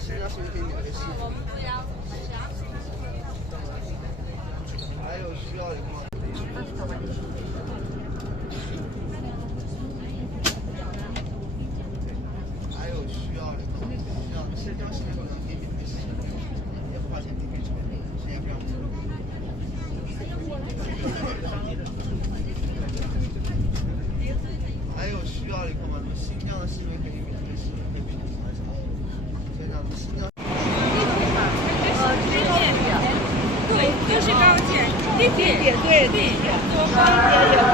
新疆市民可以免费试用。还有需要的吗？还有需要的吗？新疆市民可能可以免费试用，也不花钱，你可以去，时间非常长。还有需要的吗？新疆的市民可以免费试用，可以免费参加。现在我们新疆。对，都是高铁，地铁，对，坐高铁也好。